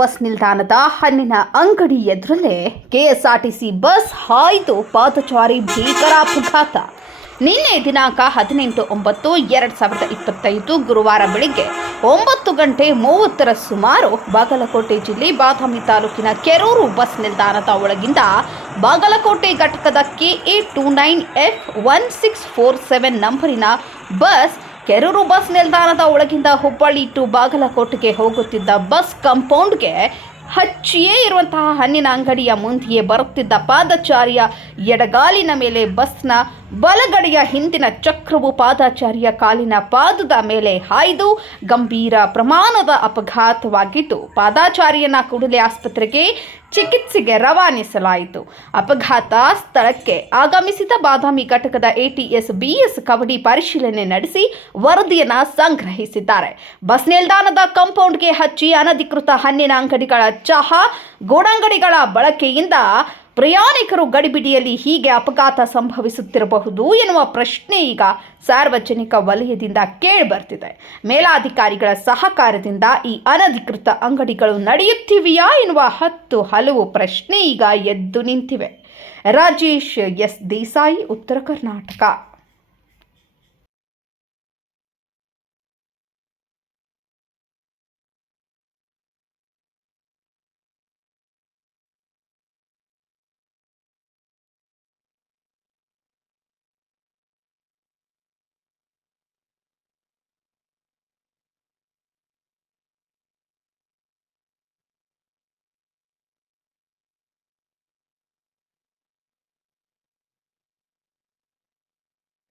Bus ನಿಲ್ದಾಣದ ಹಣ್ಣಿನ ಅಂಗಡಿ ಎದುರಲ್ಲೇ ಕೆಎಸ್ಆರ್ಟಿಸಿ ಬಸ್ ಹಾಯ್ದು ಪಾದಚಾರಿ ಭೀಕರ ಅಪಘಾತ. ನಿನ್ನೆ ದಿನಾಂಕ ಹದಿನೆಂಟು ಒಂಬತ್ತು ಎರಡು ಸಾವಿರದ ಇಪ್ಪತ್ತೈದು ಗುರುವಾರ ಬೆಳಿಗ್ಗೆ ಒಂಬತ್ತು ಗಂಟೆ ಮೂವತ್ತರ ಸುಮಾರು ಬಾಗಲಕೋಟೆ ಜಿಲ್ಲೆ ಬಾದಾಮಿ ತಾಲೂಕಿನ ಕೆರೂರು ಬಸ್ ನಿಲ್ದಾಣದ ಒಳಗಿಂದ ಬಾಗಲಕೋಟೆ ಘಟಕದ KA two nine F one six four seven ನಂಬರಿನ bus Kerur bus ನಿಲ್ದಾಣದ ಒಳಗಿಂದ ಹುಬ್ಬಳ್ಳಿ ಟು ಬಾಗಲಕೋಟೆಗೆ ಹೋಗುತ್ತಿದ್ದ ಬಸ್ ಕಾಂಪೌಂಡ್ಗೆ ಹಚ್ಚಿಯೇ ಇರುವಂತಹ ಹಣ್ಣಿನ ಅಂಗಡಿಯ ಮುಂದೆಯೇ ಬರುತ್ತಿದ್ದ ಪಾದಚಾರಿಯ ಎಡಗಾಲಿನ ಮೇಲೆ ಬಸ್ನ ಬಲಗಡೆಯ ಹಿಂದಿನ ಚಕ್ರವು ಪಾದಾಚಾರಿಯ ಕಾಲಿನ ಪಾದದ ಮೇಲೆ ಹಾಯ್ದು ಗಂಭೀರ ಪ್ರಮಾಣದ ಅಪಘಾತವಾಗಿದ್ದು ಪಾದಾಚಾರಿಯನ್ನ ಕೂಡಲೇ ಆಸ್ಪತ್ರೆಗೆ ಚಿಕಿತ್ಸೆಗೆ ರವಾನಿಸಲಾಯಿತು. ಅಪಘಾತ ಸ್ಥಳಕ್ಕೆ ಆಗಮಿಸಿದ ಬಾದಾಮಿ ಘಟಕದ ಎಟಿಎಸ್, ಬಿಎಸ್ ಕವಡಿ ಪರಿಶೀಲನೆ ನಡೆಸಿ ವರದಿಯನ್ನು ಸಂಗ್ರಹಿಸಿದ್ದಾರೆ. ಬಸ್ ನಿಲ್ದಾಣದ ಕಾಂಪೌಂಡ್ಗೆ ಹಚ್ಚಿ ಅನಧಿಕೃತ ಹಣ್ಣಿನ ಅಂಗಡಿಗಳ ಚಹಾ ಗೋಡಂಗಡಿಗಳ ಬಳಕೆಯಿಂದ ಪ್ರಯಾಣಿಕರು ಗಡಿಬಿಡಿಯಲ್ಲಿ ಹೀಗೆ ಅಪಘಾತ ಸಂಭವಿಸುತ್ತಿರಬಹುದು ಎನ್ನುವ ಪ್ರಶ್ನೆ ಈಗ ಸಾರ್ವಜನಿಕ ವಲಯದಿಂದ ಕೇಳಿಬರ್ತಿದೆ. ಮೇಲಾಧಿಕಾರಿಗಳ ಸಹಕಾರದಿಂದ ಈ ಅನಧಿಕೃತ ಅಂಗಡಿಗಳು ನಡೆಯುತ್ತಿವೆಯಾ ಎನ್ನುವ ಹತ್ತು ಹಲವು ಪ್ರಶ್ನೆ ಈಗ ಎದ್ದು ನಿಂತಿವೆ. ರಾಜೇಶ್ ಎಸ್ ದೇಸಾಯಿ, ಉತ್ತರ ಕರ್ನಾಟಕ.